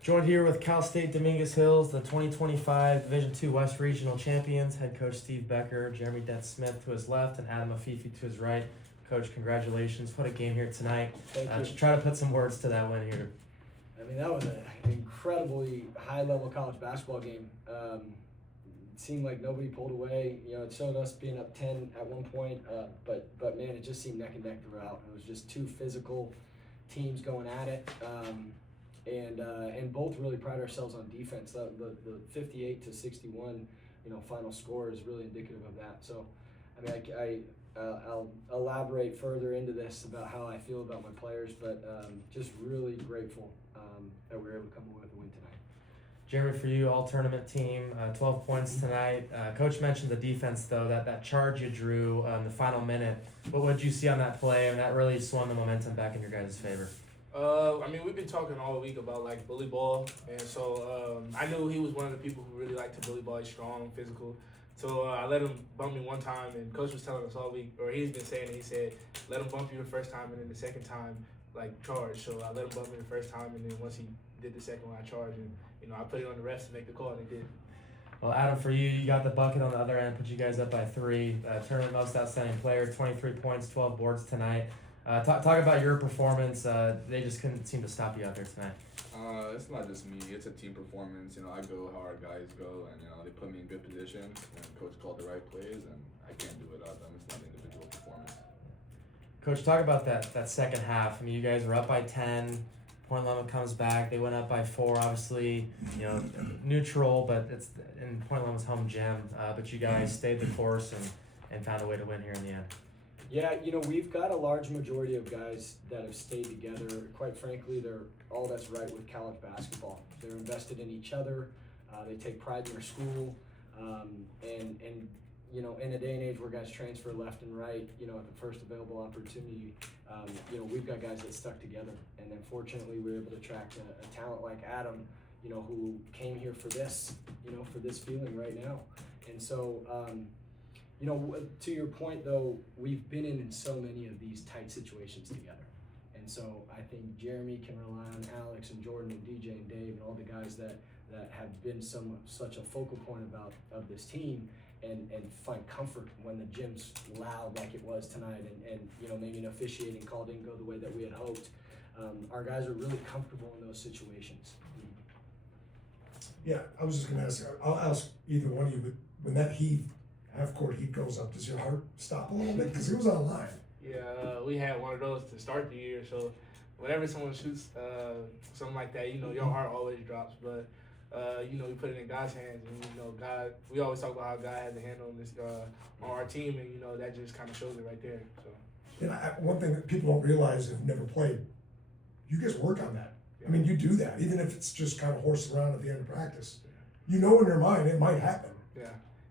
Joined here with Cal State Dominguez Hills, the 2025 Division II West Regional Champions. Head coach Steve Becker, Jeremy Dent-Smith to his left, and Adam Afifi to his right. Coach, congratulations. What a game here tonight. Thank you. Try to put some words to that win here. I mean, that was an incredibly high-level college basketball game. It seemed like nobody pulled away. You know, it showed us being up 10 at one point, but man, it just seemed neck and neck throughout. It was just two physical teams going at it, and both really pride ourselves on defense. The 58-61, final score is really indicative of that. So, I mean, I'll elaborate further into this about how I feel about my players, but just really grateful that we were able to come away with a win tonight. Jeremy, for you, all-tournament team, 12 points tonight. Coach mentioned the defense, though, that charge you drew in the final minute. What did you see on that play? And that really swung the momentum back in your guys' favor. I mean, we've been talking all week about, bully ball. And so I knew he was one of the people who really liked to bully ball. He's strong, physical. So I let him bump me one time, and Coach was telling us all week, or he's been saying it, he said, let him bump you the first time, and then the second time, charge. So I let him bump me the first time, and then once he did the second one, I charged, and, I put it on the refs to make the call, and they did. Well, Adam, for you got the bucket on the other end, put you guys up by 3. Tournament most outstanding player, 23 points, 12 boards tonight. Talk about your performance. They just couldn't seem to stop you out there tonight. It's not just me. It's a team performance. I go how our guys go, and they put me in good position. And coach called the right plays, and I can't do it without them. It's not an individual performance. Coach, talk about that second half. I mean, you guys were up by 10. Point Loma comes back. They went up by 4. Obviously, neutral, but it's in Point Loma's home gym. But you guys stayed the course and found a way to win here in the end. Yeah, we've got a large majority of guys that have stayed together. Quite frankly, they're all that's right with college basketball. They're invested in each other. They take pride in their school. And in a day and age where guys transfer left and right, at the first available opportunity, we've got guys that stuck together. And then fortunately, we were able to attract a talent like Adam, who came here for this, for this feeling right now. And so, to your point, though, we've been in so many of these tight situations together. And so I think Jeremy can rely on Alex and Jordan and DJ and Dave and all the guys that have been such a focal point of this team and find comfort when the gym's loud like it was tonight and maybe an officiating call didn't go the way that we had hoped. Our guys are really comfortable in those situations. Yeah, I was just going to ask, I'll ask either one of you, but when that half-court heat goes up, does your heart stop a little bit? Because it was on a line. Yeah, we had one of those to start the year. So whenever someone shoots something like that, your heart always drops. But, we put it in God's hands. And, God, we always talk about how God has a hand on this on our team. And, that just kind of shows it right there. So. And one thing that people don't realize who've never played, you guys work on that. I mean, you do that, even if it's just kind of horsing around at the end of practice. In your mind, it might happen.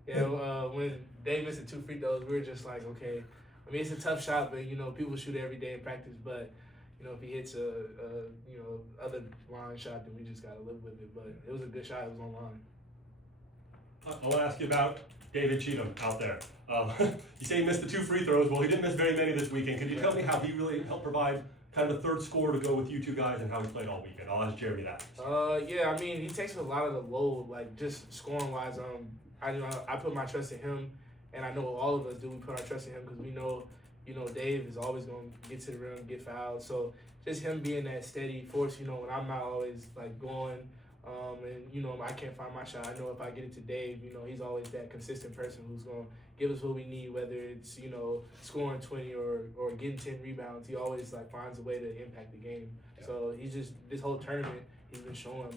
Yeah, when Dave missed the 2 free throws, we were just like, okay. I mean, it's a tough shot, but, people shoot it every day in practice. But, if he hits a other line shot, then we just got to live with it. But it was a good shot. It was on line. I want to ask you about David Cheatham out there. You say he missed the 2 free throws. Well, he didn't miss very many this weekend. Could you tell me how he really helped provide kind of a third score to go with you two guys and how he played all weekend? I'll ask Jeremy that. Yeah, I mean, he takes a lot of the load, just scoring-wise. I put my trust in him, and I know all of us do. We put our trust in him because we know, Dave is always going to get to the rim, get fouled. So just him being that steady force, when I'm not always going, and I can't find my shot. I know if I get it to Dave, he's always that consistent person who's going to give us what we need, whether it's scoring 20 or getting 10 rebounds. He always finds a way to impact the game. Yeah. So he's just this whole tournament, he's been showing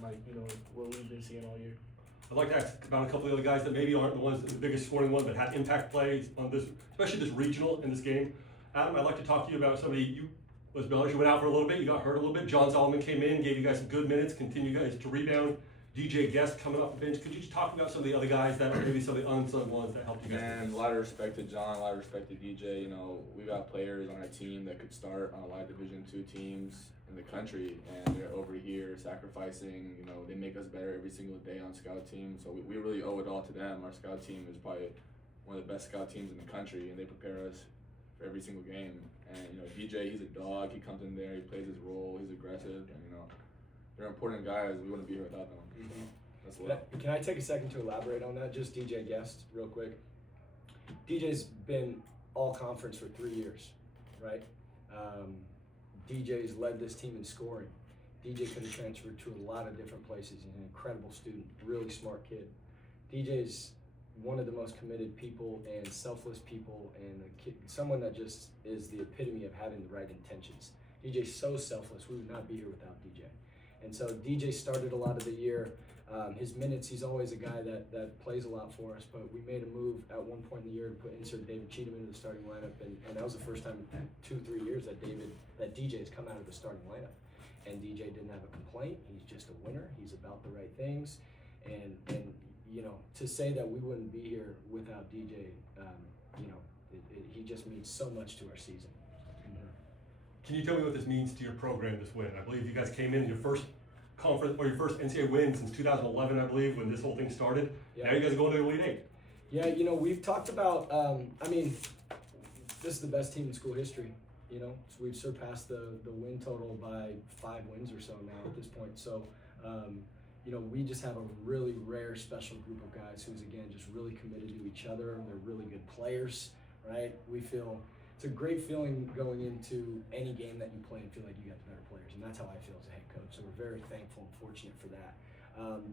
what we've been seeing all year. I'd like to ask about a couple of the other guys that maybe aren't the ones, the biggest scoring ones, but had impact plays on this, especially this regional in this game. Adam, I'd like to talk to you about somebody you went out for a little bit, you got hurt a little bit. John Solomon came in, gave you guys some good minutes, continue guys to rebound. DJ Guest coming off the bench. Could you just talk about some of the other guys that are maybe some of the unsung ones that helped you guys? And a lot of respect to John, a lot of respect to DJ. We got players on our team that could start on a lot of Division II teams in the country, and they're over here sacrificing. They make us better every single day on scout team. So we really owe it all to them. Our scout team is probably one of the best scout teams in the country, and they prepare us for every single game. And DJ, he's a dog. He comes in there, he plays his role, he's aggressive, and they're important guys. We wouldn't be here without them. Mhm. That's what. Can I take a second to elaborate on that? Just DJ Guest, real quick. DJ's been all conference for 3 years, right? DJ's led this team in scoring. DJ could have transferred to a lot of different places. He's an incredible student, really smart kid. DJ's one of the most committed people and selfless people, and someone that just is the epitome of having the right intentions. DJ's so selfless. We would not be here without DJ. And so DJ started a lot of the year. His minutes, he's always a guy that plays a lot for us, but we made a move at one point in the year to insert David Cheatham into the starting lineup, and that was the first time in 2-3 years that DJ has come out of the starting lineup. And DJ didn't have a complaint. He's just a winner. He's about the right things. And you know, to say that we wouldn't be here without DJ, you know, he just means so much to our season. Can you tell me what this means to your program, this win? I believe you guys came in your first conference, or your first NCAA win since 2011, I believe, when this whole thing started. Yeah. Now you guys are going to the Elite Eight. Yeah, you know, we've talked about, I mean, this is the best team in school history, you know. So we've surpassed the win total by 5 wins or so now at this point. So, you know, we just have a really rare, special group of guys who's, again, just really committed to each other. They're really good players, right? We feel, it's a great feeling going into any game that you play and feel like you got the better players. And that's how I feel as a head coach. So we're very thankful and fortunate for that.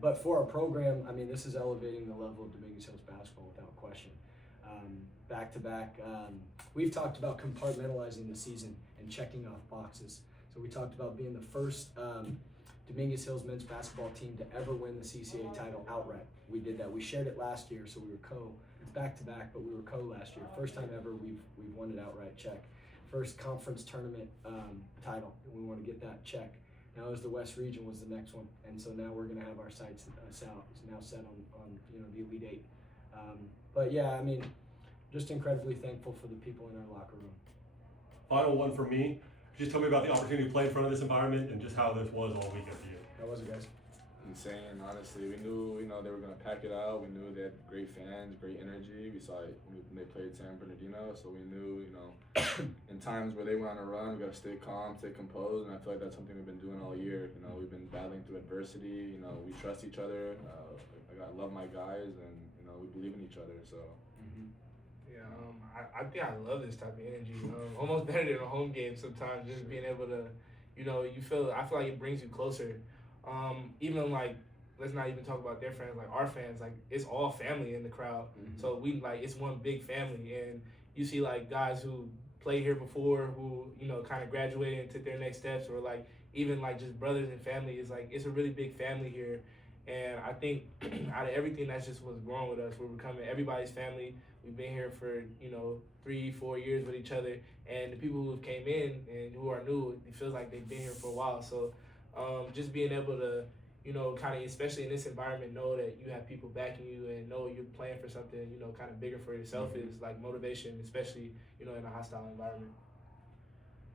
But for our program, I mean, this is elevating the level of Dominguez Hills basketball without question. Back to back, we've talked about compartmentalizing the season and checking off boxes. So we talked about being the first Dominguez Hills men's basketball team to ever win the CCA title outright. We did that. We shared it last year, so we were back to back, but we were last year. First time ever we've won it outright. Check. First conference tournament title. We want to get that check. Now as the West Region was the next one, and so now we're going to have our sights set on you know, the Elite Eight. But yeah, I mean, just incredibly thankful for the people in our locker room. Final one for me. Just tell me about the opportunity to play in front of this environment and just how this was all weekend for you. How was it, guys? Insane, honestly. We knew, you know, they were gonna pack it out. We knew they had great fans, great energy. We saw it when they played San Bernardino, so we knew, you know, in times where they went on a run, we gotta stay calm, stay composed, and I feel like that's something we've been doing all year. You know, we've been battling through adversity. You know, we trust each other. I love my guys, and you know, we believe in each other. So. Yeah, I think I love this type of energy. Almost better than a home game sometimes. Just being able to, you know, I feel like it brings you closer. Even like, let's not even talk about their fans. Like our fans, like it's all family in the crowd. Mm-hmm. So it's one big family, and you see like guys who played here before, who, you know, kind of graduated and took their next steps, or like even like just brothers and family. It's a really big family here. And I think out of everything, that's just what's growing with us. We're becoming everybody's family. We've been here for, you know, 3-4 years with each other. And the people who came in and who are new, it feels like they've been here for a while. So just being able to, you know, kind of, especially in this environment, know that you have people backing you and know you're playing for something, you know, kind of bigger for yourself is like motivation, especially, you know, in a hostile environment.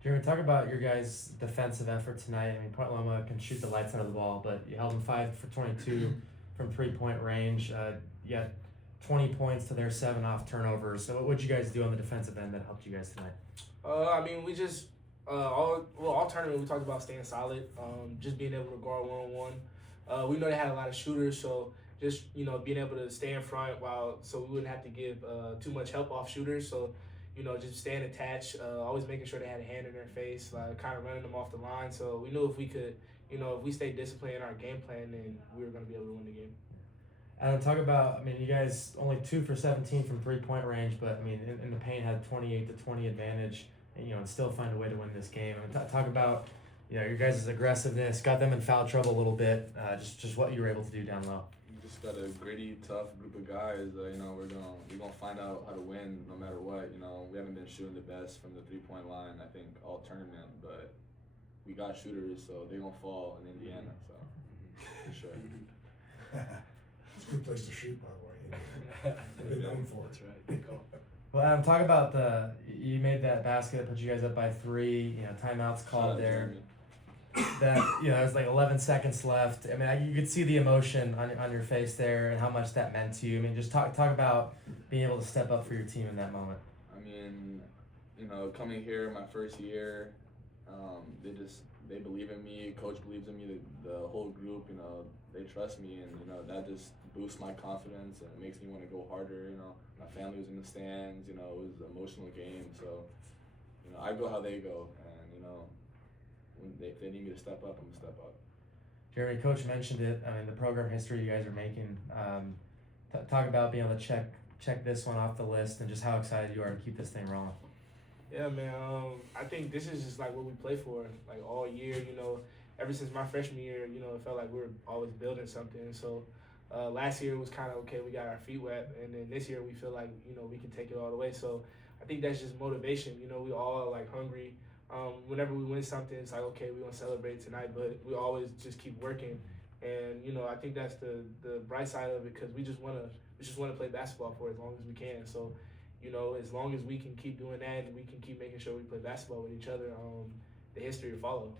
Jeremy, talk about your guys' defensive effort tonight. I mean, Point Loma can shoot the lights out of the ball, but you held them 5 for 22 from 3-point range. You had 20 points to their 7 off turnovers. So what would you guys do on the defensive end that helped you guys tonight? I mean, we just all tournament we talked about staying solid, just being able to guard one-on-one. We know they had a lot of shooters, so just, you know, being able to stay in front so we wouldn't have to give too much help off shooters. So, you know, just staying attached, always making sure they had a hand in their face, like kind of running them off the line. So we knew if we could, you know, if we stayed disciplined in our game plan, then we were going to be able to win the game. Adam, talk about, I mean, you guys only 2 for 17 from 3-point range, but I mean, in the paint had 28-20 advantage, and, you know, and still find a way to win this game. I mean, talk about, you know, your guys' aggressiveness, got them in foul trouble a little bit, just what you were able to do down low. We just got a gritty, tough group of guys. You know, we're gonna find out how to win no matter what. You know, we haven't been shooting the best from the 3-point line, I think, all tournament, but we got shooters, so they gonna fall in Indiana. So for sure. It's a good place to shoot, by the way. They've been known for it. That's right. Good call. Well, Adam, talk about you made that basket, put you guys up by 3, you know, timeouts called there. That, you know, there's like 11 seconds left. I mean, you could see the emotion on your face there and how much that meant to you. I mean, just talk about being able to step up for your team in that moment. I mean, you know, coming here my first year, they believe in me. Coach believes in me. The whole group, you know, they trust me, and you know that just boosts my confidence and it makes me want to go harder. You know, my family was in the stands. You know, it was an emotional game, so you know I go how they go, and you know when if they need me to step up, I'm gonna step up. Jeremy, Coach mentioned it. I mean, the program history you guys are making. Talk about being able to check this one off the list and just how excited you are to keep this thing rolling. Yeah, man. I think this is just like what we play for, like all year. You know, ever since my freshman year, you know, it felt like we were always building something. So last year was kind of okay. We got our feet wet, and then this year we feel like you know we can take it all the way. So I think that's just motivation. You know, we all are like hungry. Whenever we win something, it's like okay, we want to celebrate tonight, but we always just keep working. And you know, I think that's the bright side of it because we just want to play basketball for as long as we can. So. You know, as long as we can keep doing that and we can keep making sure we play basketball with each other, the history will follow.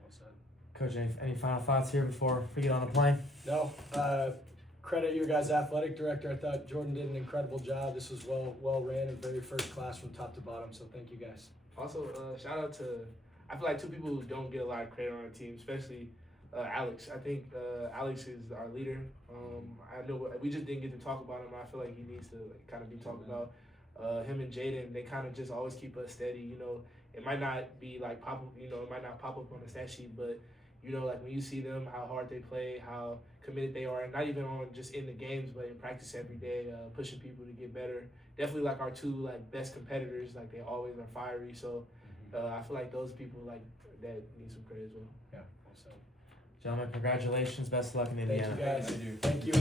Well said. Coach, any final thoughts here before we get on the plane? No. Credit your guys' athletic director. I thought Jordan did an incredible job. This was well ran and very first class from top to bottom. So thank you guys. Also, shout out to I feel like two people who don't get a lot of credit on our team, especially Alex. I think Alex is our leader. I know we just didn't get to talk about him. I feel like he needs to kind of be talked about. Him and Jaden, they kind of just always keep us steady. You know, it might not be like it might not pop up on the stat sheet, but you know, like when you see them, how hard they play, how committed they are, and not even on just in the games, but in practice every day, pushing people to get better. Definitely like our two like best competitors. Like they always are fiery. So I feel like those people like that need some credit as well. Yeah. Well said. Gentlemen, congratulations. Best of luck in Thank Indiana. you guys. Thank you. Thank you.